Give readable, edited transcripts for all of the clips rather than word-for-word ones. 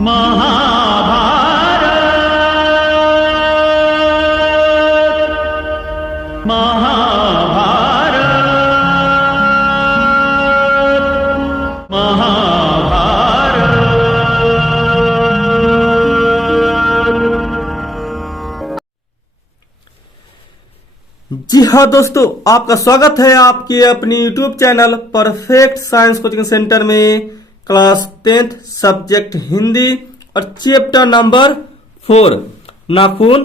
महाभारत महाभारत महाभारत। जी हाँ दोस्तों, आपका स्वागत है आपके अपनी YouTube channel perfect science coaching centre में क्लास 10th सब्जेक्ट हिंदी और चैप्टर नंबर 4 नाखून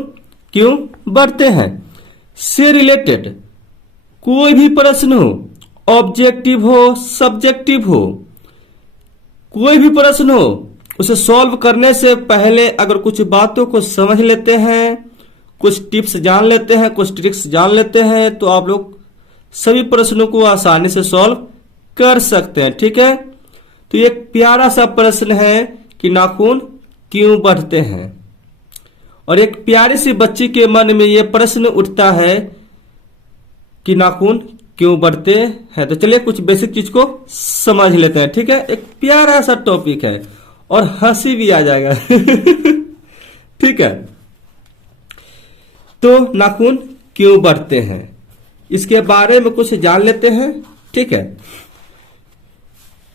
क्यों बढ़ते हैं से रिलेटेड कोई भी प्रश्न हो, ऑब्जेक्टिव हो सब्जेक्टिव हो, कोई भी प्रश्न हो, उसे सॉल्व करने से पहले अगर कुछ बातों को समझ लेते हैं, कुछ टिप्स जान लेते हैं, कुछ ट्रिक्स जान लेते हैं, तो आप लोग सभी प्रश्नों को आसानी से सॉल्व कर सकते हैं। ठीक है, तो एक प्यारा सा प्रश्न है कि नाखून क्यों बढ़ते हैं, और एक प्यारी सी बच्ची के मन में यह प्रश्न उठता है कि नाखून क्यों बढ़ते हैं। तो चलिए कुछ बेसिक चीज को समझ लेते हैं। ठीक है, एक प्यारा सा टॉपिक है और हंसी भी आ जाएगा। ठीक है, तो नाखून क्यों बढ़ते हैं इसके बारे में कुछ जान लेते हैं। ठीक है,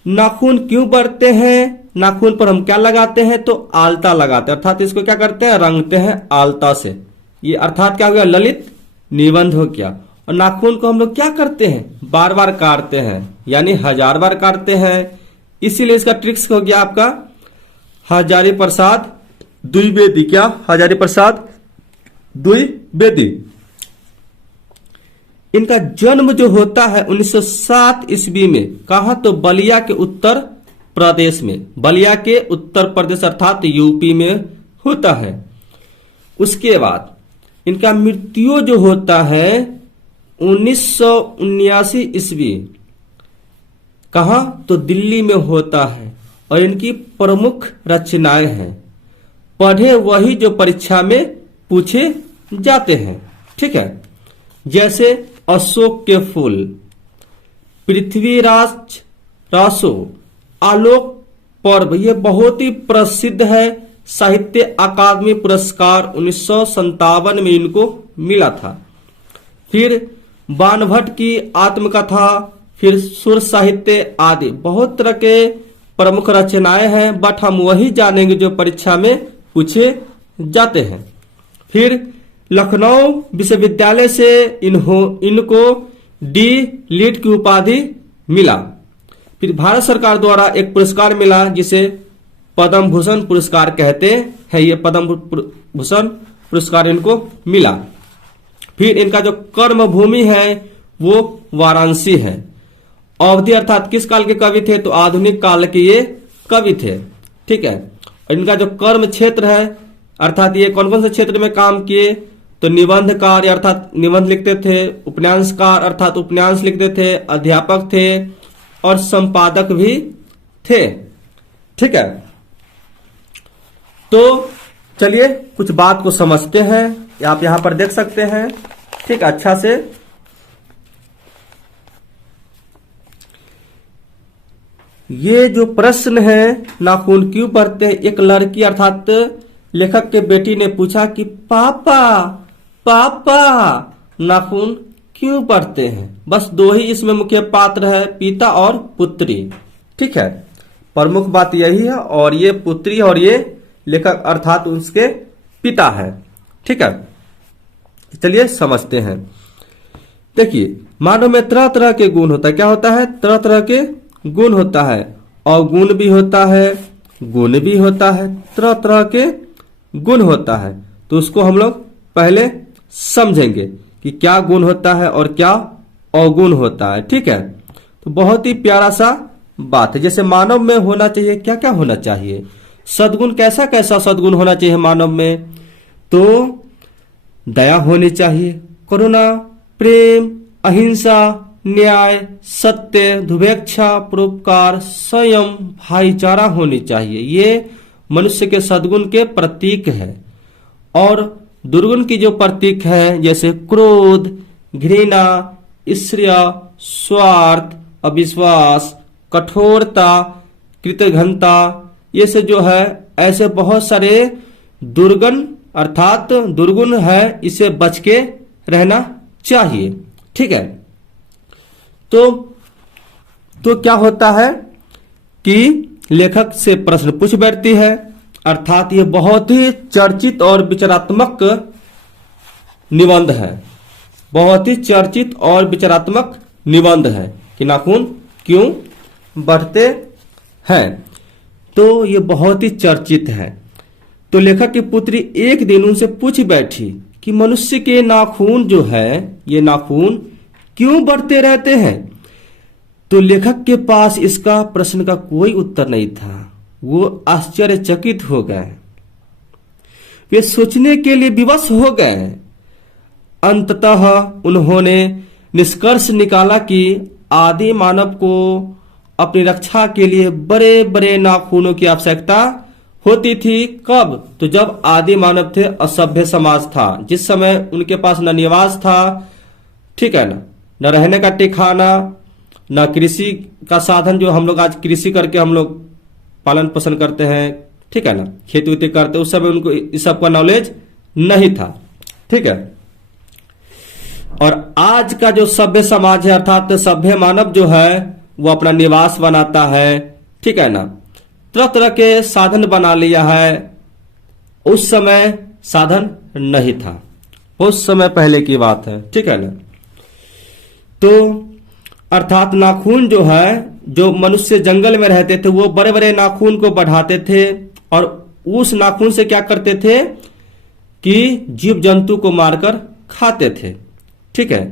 नाखून क्यों बढ़ते हैं, नाखून पर हम क्या लगाते हैं, तो आलता लगाते हैं, अर्थात इसको क्या करते हैं, रंगते हैं आलता से। ये अर्थात क्या हो गया, ललित निबंध हो गया। और नाखून को हम लोग क्या करते हैं, बार बार काटते हैं, यानी 1000 बार काटते हैं। इसीलिए इसका ट्रिक्स हो गया आपका हजारी प्रसाद द्विवेदी। क्या, हजारी प्रसाद द्विवेदी। इनका जन्म जो होता है 1907 ईस्वी में, कहा, तो बलिया के उत्तर प्रदेश में, बलिया के उत्तर प्रदेश अर्थात यूपी में होता है। उसके बाद इनका मृत्यु जो होता है 1979 ईस्वी, कहा, तो दिल्ली में होता है। और इनकी प्रमुख रचनाएं हैं, पढ़े वही जो परीक्षा में पूछे जाते हैं। ठीक है, जैसे अशोक के फूल, पृथ्वीराज रासो, आलोक पर्व, ये बहुत ही प्रसिद्ध है। साहित्य अकादमी पुरस्कार 1957 में इनको मिला था। फिर बाणभट्ट की आत्मकथा, फिर सुर साहित्य आदि बहुत तरह के प्रमुख रचनाएं हैं, बट हम वही जानेंगे जो परीक्षा में पूछे जाते हैं। फिर लखनऊ विश्वविद्यालय से इनको डी लिट की उपाधि मिला। फिर भारत सरकार द्वारा एक पुरस्कार मिला जिसे पद्म भूषण पुरस्कार कहते हैं। ये पद्म भूषण पुरस्कार इनको मिला। फिर इनका जो कर्म भूमि है वो वाराणसी है। अवधि अर्थात किस काल के कवि थे, तो आधुनिक काल के ये कवि थे। ठीक है, और इनका जो कर्म क्षेत्र है, अर्थात ये कौन कौन से क्षेत्र में काम किए, तो निबंधकार अर्थात निबंध लिखते थे, उपन्यासकार अर्थात उपन्यास लिखते थे, अध्यापक थे और संपादक भी थे। ठीक है, तो चलिए कुछ बात को समझते हैं। आप यहां पर देख सकते हैं, ठीक, अच्छा से। ये जो प्रश्न है नाखून क्यों बढ़ते हैं, एक लड़की अर्थात लेखक के बेटी ने पूछा कि पापा पापा नाखून क्यों बढ़ते हैं। बस दो ही इसमें मुख्य पात्र है, पिता और पुत्री। ठीक है, प्रमुख बात यही है। और ये पुत्री और ये लेखक अर्थात उसके पिता है। ठीक है, चलिए समझते हैं। देखिए, मानव में तरह तरह के गुण होता है। क्या होता है, तरह तरह के गुण होता है। अवगुण भी होता है, गुण भी होता है, तरह तरह के गुण होता है। तो उसको हम लोग पहले समझेंगे कि क्या गुण होता है और क्या अवगुण होता है। ठीक है, तो बहुत ही प्यारा सा बात है। जैसे मानव में होना चाहिए, क्या क्या होना चाहिए, सद्गुण, कैसा कैसा सद्गुण होना चाहिए मानव में, तो दया होनी चाहिए, करुणा, प्रेम, अहिंसा, न्याय, सत्य, धुवेक्षा, परोपकार, संयम, भाईचारा होनी चाहिए। ये मनुष्य के सद्गुण के प्रतीक है। और दुर्गुण की जो प्रतीक है, जैसे क्रोध, घृणा, ईर्ष्या, स्वार्थ, अविश्वास, कठोरता, कृतघ्नता, ये से जो है ऐसे बहुत सारे दुर्गुण अर्थात दुर्गुण है, इसे बच के रहना चाहिए। ठीक है, तो क्या होता है कि लेखक से प्रश्न पूछ बैठती है, अर्थात ये बहुत ही चर्चित और विचारात्मक निबंध है, बहुत ही चर्चित और विचारात्मक निबंध है कि नाखून क्यों बढ़ते हैं। तो ये बहुत ही चर्चित है। तो लेखक की पुत्री एक दिन उनसे पूछ बैठी कि मनुष्य के नाखून जो है, ये नाखून क्यों बढ़ते रहते हैं। तो लेखक के पास इसका प्रश्न का कोई उत्तर नहीं था। वो आश्चर्यचकित हो गए, वे सोचने के लिए विवश हो गए। अंततः उन्होंने निष्कर्ष निकाला कि आदि मानव को अपनी रक्षा के लिए बड़े बड़े नाखूनों की आवश्यकता होती थी। कब? तो जब आदि मानव थे, असभ्य समाज था, जिस समय उनके पास न निवास था, ठीक है ना, न रहने का ठिकाना, न कृषि का साधन, जो हम लोग आज कृषि करके हम लोग पालन पोषण करते हैं, ठीक है ना, खेती उती करते, उस समय उनको इस सब का नॉलेज नहीं था। ठीक है, और आज का जो सभ्य समाज है अर्थात सभ्य मानव जो है वो अपना निवास बनाता है, ठीक है ना, तरह तरह के साधन बना लिया है। उस समय साधन नहीं था, उस समय पहले की बात है, ठीक है ना। तो अर्थात नाखून जो है, जो मनुष्य जंगल में रहते थे वो बड़े बड़े नाखून को बढ़ाते थे और उस नाखून से क्या करते थे कि जीव जंतु को मारकर खाते थे। ठीक है,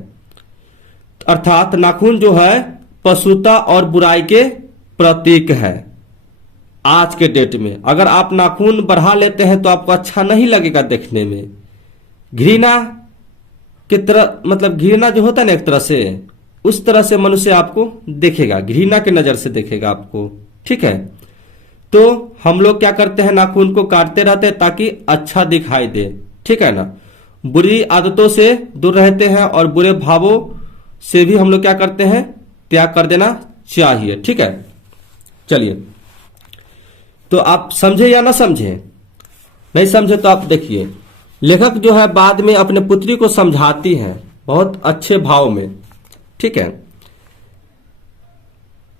अर्थात नाखून जो है पशुता और बुराई के प्रतीक है। आज के डेट में अगर आप नाखून बढ़ा लेते हैं तो आपको अच्छा नहीं लगेगा देखने में, घृणा की तरह, मतलब घृणा जो होता है ना एक तरह से, उस तरह से मनुष्य आपको देखेगा, घृणा की नजर से देखेगा आपको। ठीक है, तो हम लोग क्या करते हैं, नाखून को काटते रहते हैं ताकि अच्छा दिखाई दे, ठीक है ना, बुरी आदतों से दूर रहते हैं और बुरे भावों से भी हम लोग क्या करते हैं, त्याग कर देना चाहिए। ठीक है, चलिए, तो आप समझे या ना समझे, नहीं समझे तो आप देखिए, लेखक जो है बाद में अपने पुत्री को समझाती है बहुत अच्छे भाव में। ठीक है,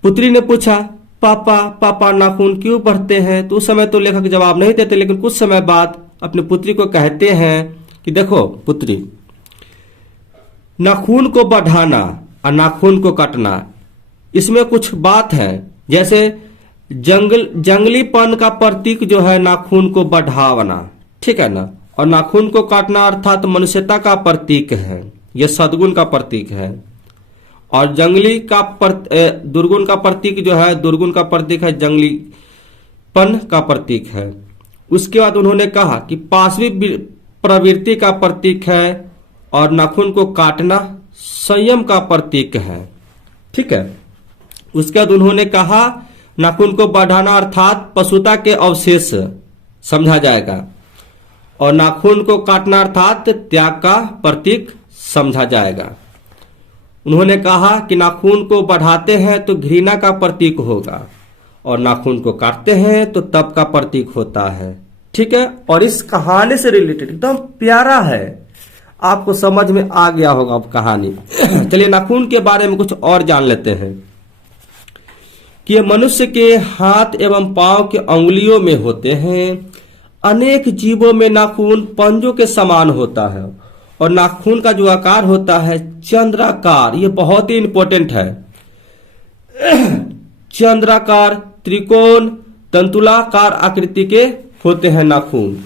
पुत्री ने पूछा, पापा पापा नाखून क्यों बढ़ते हैं। तो उस समय तो लेखक जवाब नहीं देते, लेकिन कुछ समय बाद अपनी पुत्री को कहते हैं कि देखो पुत्री, नाखून को बढ़ाना और नाखून को काटना, इसमें कुछ बात है। जैसे जंगलीपन का प्रतीक जो है नाखून को बढ़ाना, ठीक है ना, और नाखून को काटना अर्थात मनुष्यता का प्रतीक है, यह सद्गुण का प्रतीक है। और जंगली का दुर्गुण का प्रतीक जो है, दुर्गुण का प्रतीक है, जंगलीपन का प्रतीक है। उसके बाद उन्होंने कहा कि पाशवी प्रवृत्ति का प्रतीक है और नाखून को काटना संयम का प्रतीक है। ठीक है, उसके बाद उन्होंने कहा नाखून को बढ़ाना अर्थात पशुता के अवशेष समझा जाएगा और नाखून को काटना अर्थात त्याग का प्रतीक समझा जाएगा। उन्होंने कहा कि नाखून को बढ़ाते हैं तो घृणा का प्रतीक होगा और नाखून को काटते हैं तो तप का प्रतीक होता है। ठीक है, और इस कहानी से रिलेटेड एकदम प्यारा है, आपको समझ में आ गया होगा अब कहानी। चलिए नाखून के बारे में कुछ और जान लेते हैं कि ये मनुष्य के हाथ एवं पांव के अंगुलियों में होते हैं। अनेक जीवों में नाखून पंजों के समान होता है और नाखून का जो आकार होता है चंद्राकार, ये बहुत ही इंपॉर्टेंट है। चंद्राकार, त्रिकोण, तंतुलाकार आकृति के होते हैं नाखून।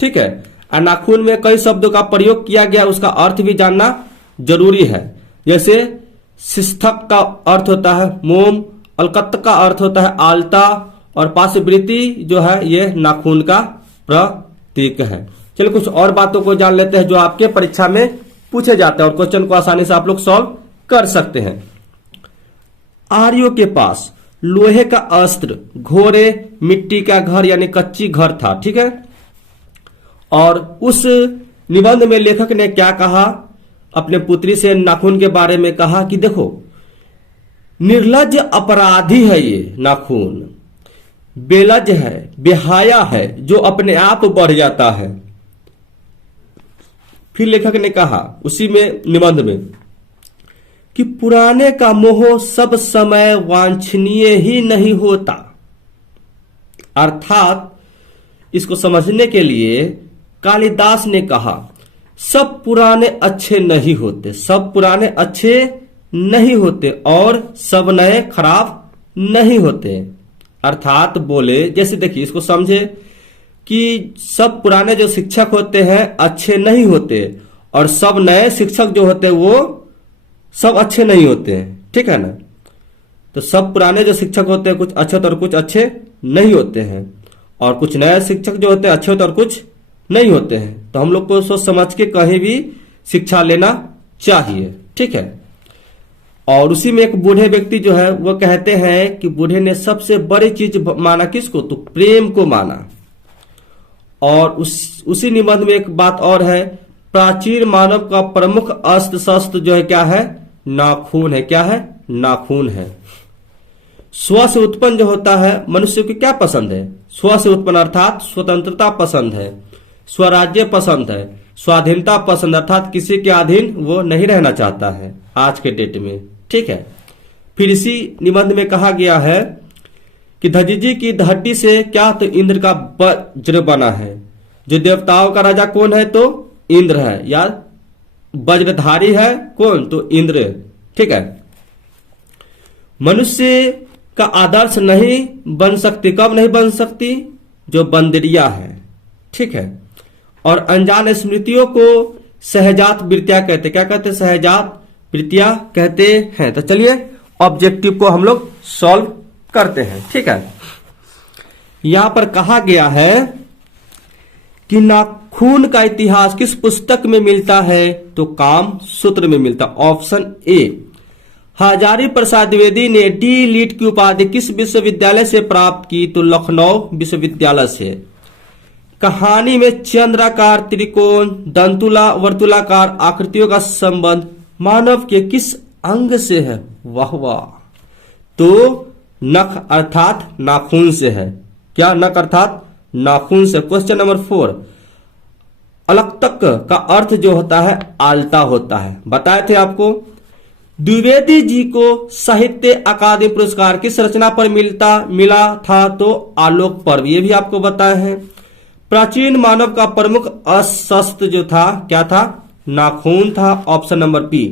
ठीक है, और नाखून में कई शब्दों का प्रयोग किया गया, उसका अर्थ भी जानना जरूरी है। जैसे शिस्थक का अर्थ होता है मोम, अलकत का अर्थ होता है आलता और पाशवृत्ति जो है ये नाखून का प्रतीक है। चलिए कुछ और बातों को जान लेते हैं जो आपके परीक्षा में पूछे जाते हैं और क्वेश्चन को आसानी से आप लोग सॉल्व कर सकते हैं। आर्यों के पास लोहे का अस्त्र, घोड़े, मिट्टी का घर यानी कच्ची घर था। ठीक है, और उस निबंध में लेखक ने क्या कहा, अपने पुत्री से नाखून के बारे में कहा कि देखो निर्लज्ज अपराधी है ये नाखून, बेलज है, बेहाया है, जो अपने आप बढ़ जाता है। फिर लेखक ने कहा उसी में निबंध में कि पुराने का मोह सब समय वांछनीय ही नहीं होता। अर्थात इसको समझने के लिए कालिदास ने कहा सब पुराने अच्छे नहीं होते, सब पुराने अच्छे नहीं होते और सब नए खराब नहीं होते। अर्थात बोले, जैसे देखिए इसको समझे कि सब पुराने जो शिक्षक होते हैं अच्छे नहीं होते और सब नए शिक्षक जो होते हैं वो सब अच्छे नहीं होते हैं, ठीक है ना। तो सब पुराने जो शिक्षक होते हैं कुछ अच्छे होते और कुछ अच्छे नहीं होते हैं, और कुछ नए शिक्षक जो होते हैं अच्छे होते और कुछ नहीं होते हैं। तो हम लोग को सोच समझ के कहीं भी शिक्षा लेना चाहिए, ठीक है। और उसी में एक बूढ़े व्यक्ति जो है वो कहते हैं कि बूढ़े ने सबसे बड़ी चीज माना किसको, तो प्रेम को माना। और उसी निबंध में एक बात और है, प्राचीन मानव का प्रमुख अस्त्र शस्त्र जो है क्या है, नाखून है। क्या है, नाखून है। स्व से उत्पन्न जो होता है, मनुष्य को क्या पसंद है, स्व से उत्पन्न अर्थात स्वतंत्रता पसंद है, स्वराज्य पसंद है, स्वाधीनता पसंद, अर्थात किसी के अधीन वो नहीं रहना चाहता है आज के डेट में, ठीक है। फिर इसी निबंध में कहा गया है कि धजिजी की हड्डी से क्या, तो इंद्र का वज्र बना है। जो देवताओं का राजा कौन है, तो इंद्र है, या वज्रधारी है कौन, तो इंद्र, ठीक है। मनुष्य का आदर्श नहीं बन सकती, कब नहीं बन सकती, जो बंदरिया है, ठीक है। और अनजान स्मृतियों को सहजात वृत्तियां कहते, क्या कहते, सहजात वृत्तियां कहते हैं। तो चलिए ऑब्जेक्टिव को हम लोग सॉल्व करते हैं, ठीक है। यहां पर कहा गया है कि नाखून का इतिहास किस पुस्तक में मिलता है, तो काम सूत्र में मिलता। ऑप्शन ए, हजारी प्रसाद द्विवेदी ने डी लीट की उपाधि किस विश्वविद्यालय से प्राप्त की, तो लखनऊ विश्वविद्यालय से। कहानी में चंद्राकार, त्रिकोण, दंतुला, वर्तुलाकार आकृतियों का संबंध मानव के किस अंग से है, वाह वाह, तो नख अर्थात नाखून से है। क्या, नख अर्थात नाखून से। क्वेश्चन नंबर 4, अलग तक का अर्थ जो होता है आलता होता है, बताए थे आपको। द्विवेदी जी को साहित्य अकादमी पुरस्कार किस रचना पर मिला था, तो आलोक पर्व, ये भी आपको बताए हैं। प्राचीन मानव का प्रमुख अस्त्र जो था, क्या था, नाखून था। Option number B.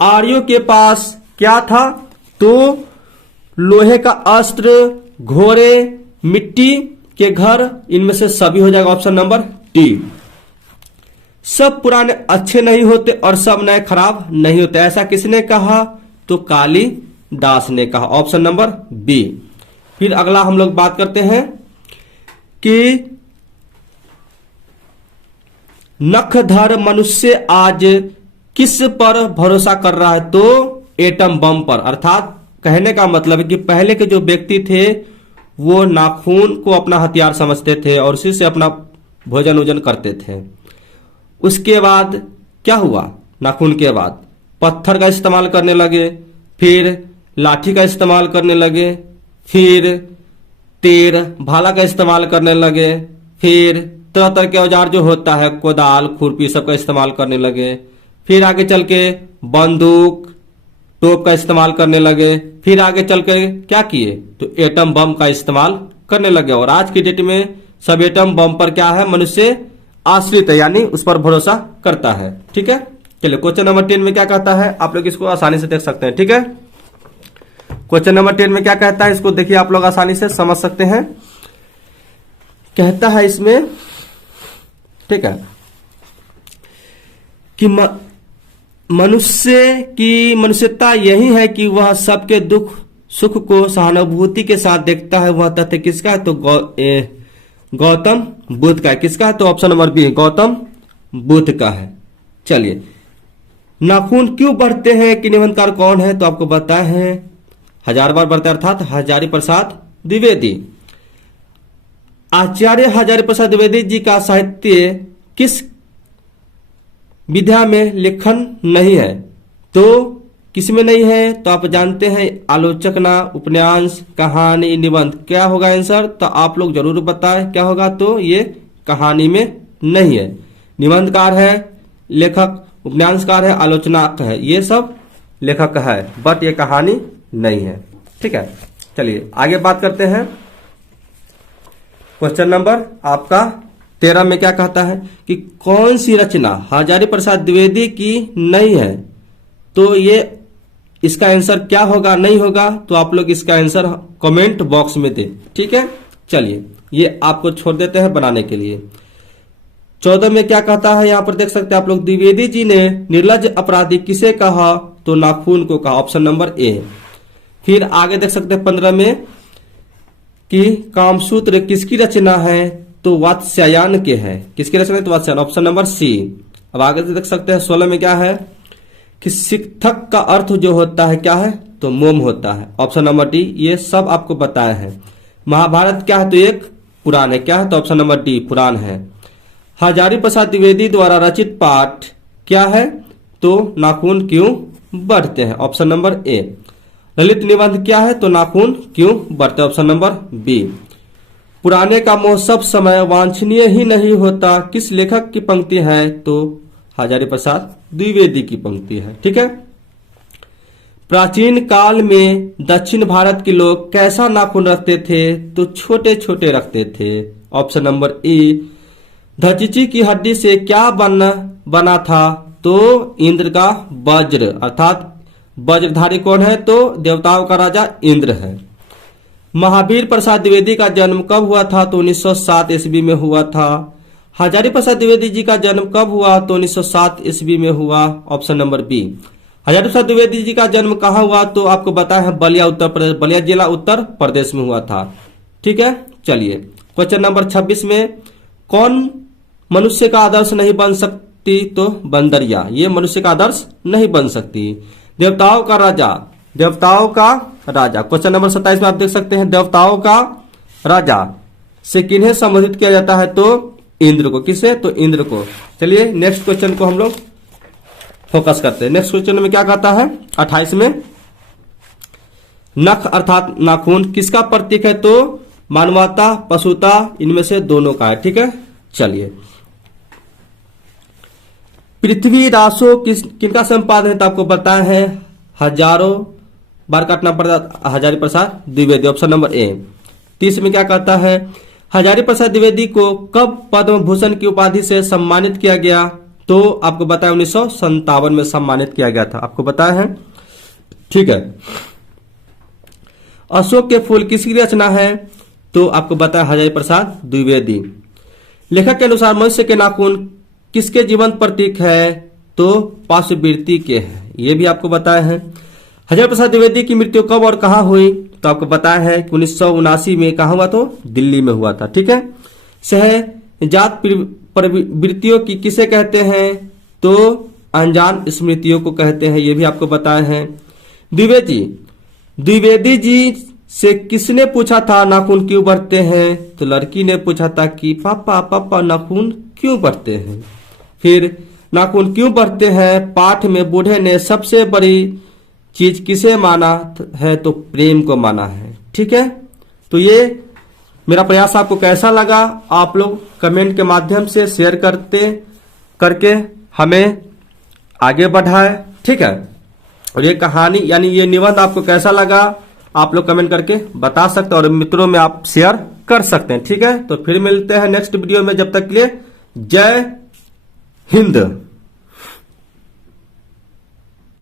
आर्यों के पास क्या था, तो लोहे का अस्त्र, घोड़े, मिट्टी के घर, इनमें से सभी हो जाएगा। Option number D. सब पुराने अच्छे नहीं होते और सब नए खराब नहीं होते, ऐसा किसने कहा, तो कालिदास ने कहा। Option number B. फिर अगला हम लोग बात करते हैं कि नखधर मनुष्य आज किस पर भरोसा कर रहा है, तो एटम बम पर। अर्थात कहने का मतलब है कि पहले के जो व्यक्ति थे वो नाखून को अपना हथियार समझते थे और उसी से अपना भोजन वोजन करते थे। उसके बाद क्या हुआ, नाखून के बाद पत्थर का इस्तेमाल करने लगे, फिर लाठी का इस्तेमाल करने लगे, फिर तीर भाला का इस्तेमाल करने लगे, फिर तरह तरह के औजार जो होता है कोदाल, खुरपी, सब का इस्तेमाल करने लगे। फिर आगे चल के बंदूक, तोप का इस्तेमाल करने लगे। फिर आगे चल के क्या किए, तो एटम बम का इस्तेमाल करने लगे। और आज की डेट में सब एटम बम पर क्या है, मनुष्य आश्रित है, यानी उस पर भरोसा करता है, ठीक है। चलिए क्वेश्चन नंबर 10 में क्या कहता है, आप लोग इसको आसानी से देख सकते हैं, ठीक है। क्वेश्चन नंबर 10 में क्या कहता है, इसको देखिए, आप लोग आसानी से समझ सकते हैं। कहता है इसमें, ठीक है, कि मनुष्य की मनुष्यता यही है कि वह सबके दुख सुख को सहानुभूति के साथ देखता है। वह तथ्य किसका है, तो गौतम बुद्ध का है। किसका है, तो option number B, Gautam Buddha का है। चलिए, नाखून क्यों बढ़ते हैं कि निबंधकार कौन है, तो आपको बताए हैं, 1000 बार बढ़ते, अर्थात हजारी प्रसाद द्विवेदी। आचार्य हजारी प्रसाद द्विवेदी जी का साहित्य किस विधा में लेखन नहीं है, तो किस में नहीं है? तो आप जानते हैं आलोचना, उपन्यास, कहानी, निबंध। क्या होगा आंसर? तो आप लोग जरूर बताएं क्या होगा। तो ये कहानी में नहीं है। निबंधकार है लेखक, उपन्यासकार है, आलोचनाक है, ये सब लेखक है, बट ये कहानी नहीं है। ठीक है, चलिए आगे बात करते हैं। क्वेश्चन नंबर आपका 13 में क्या कहता है कि कौन सी रचना हजारी प्रसाद द्विवेदी की नहीं है? तो ये इसका आंसर क्या होगा, नहीं होगा? तो आप लोग इसका आंसर कमेंट बॉक्स में दें। ठीक है, चलिए ये आपको छोड़ देते हैं बनाने के लिए। 14 में क्या कहता है, यहां पर देख सकते हैं आप लोग, द्विवेदी जी ने निर्लज्ज अपराधी किसे कहा? तो नाखून को कहा, ऑप्शन नंबर ए। फिर आगे देख सकते हैं 15 में कि कामसूत्र किसकी रचना है? तो वात्स्यायन के है। किसकी रचना है? तो वात्स्यायन, ऑप्शन नंबर सी। अब आगे देख सकते हैं 16 में क्या है कि शिक्षक का अर्थ जो होता है क्या है? तो मोम होता है, ऑप्शन नंबर डी। ये सब आपको बताया है। महाभारत क्या है? तो एक पुराण है। क्या है? तो ऑप्शन नंबर डी पुराण है। हजारी प्रसाद द्विवेदी द्वारा रचित पाठ क्या है? तो नाखून क्यों बढ़ते हैं, ऑप्शन नंबर ए। ललित निबंध क्या है? तो नाखून क्यों बढ़ते हैं, ऑप्शन नंबर बी। पुराने का मोह सब समय वांछनीय ही नहीं होता, किस लेखक की पंक्ति है? तो हजारी प्रसाद द्विवेदी की पंक्ति है। ठीक है। प्राचीन काल में दक्षिण भारत के लोग कैसा नाखून रखते थे? तो छोटे छोटे रखते थे, ऑप्शन नंबर ए। धचिची की हड्डी से क्या बना था? तो इंद्र का वज्र, अर्थात वज्रधारी कौन है? तो देवताओं का राजा इंद्र है। महावीर प्रसाद द्विवेदी का जन्म कब हुआ था? तो 1907 ईस्वी में हुआ था। हजारी प्रसाद द्विवेदी जी का जन्म कब हुआ? तो 1907 ईस्वी में हुआ, option number B. Hazari Prasad Dwivedi ji का जन्म कहाँ हुआ? तो आपको बताया है बलिया, उत्तर प्रदेश, बलिया जिला उत्तर प्रदेश में हुआ था। ठीक है, चलिए क्वेश्चन नंबर 26 में कौन मनुष्य का आदर्श नहीं बन सकती? तो बंदरिया, ये मनुष्य का आदर्श नहीं बन सकती। देवताओं का राजा, देवताओं का राजा, क्वेश्चन नंबर 27 में आप देख सकते हैं, देवताओं का राजा से किन्हें संबोधित किया जाता है? तो इंद्र को। किसे? तो इंद्र को। चलिए नेक्स्ट क्वेश्चन को हम लोग फोकस करते हैं। नेक्स्ट क्वेश्चन में क्या कहता है 28 में, नख अर्थात नाखून किसका प्रतीक है? तो मानवता, पशुता, इनमें से दोनों का है। ठीक है, चलिए पृथ्वी रासो किनका संपादन है? तो आपको बताया है हजारों बार काटना पड़ता Hazari Prasad Dwivedi, option number A. 30 में क्या कहता है, हजारी प्रसाद द्विवेदी को कब पद्म भूषण की उपाधि से सम्मानित किया गया? तो आपको बताया 1957 में सम्मानित किया गया था, आपको बताया है। ठीक है। अशोक के फूल किसकी रचना है? तो आपको बताया हजारी प्रसाद द्विवेदी। लेखक के अनुसार मनुष्य के नाखून किसके जीवंत प्रतीक है? तो पाशुवृत्ति के हैं, ये भी आपको बताया है। हजारी प्रसाद द्विवेदी की मृत्यु कब और कहां हुई? तो आपको बताया है कि 1979 में कहा हुआ? तो दिल्ली में हुआ था। ठीक है। सहजात प्रवृत्तियों की किसे कहते हैं? तो अनजान स्मृतियों को कहते हैं, ये भी आपको बताया है। द्विवेदी जी से किसने पूछा था नाखून क्यों बढ़ते हैं? तो लड़की ने पूछा था कि पापा पापा नाखून क्यों बढ़ते हैं। फिर नाखून क्यों बढ़ते हैं पाठ में बूढ़े ने सबसे बड़ी चीज किसे माना है? तो प्रेम को माना है। ठीक है, तो ये मेरा प्रयास आपको कैसा लगा? आप लोग कमेंट के माध्यम से शेयर करके हमें आगे बढ़ाए। ठीक है, और ये कहानी यानी ये निबंध आपको कैसा लगा आप लोग कमेंट करके बता सकते हैं और मित्रों में आप शेयर कर सकते हैं। ठीक है, तो फिर मिलते हैं नेक्स्ट वीडियो में, जब तक के लिए जय हिंद।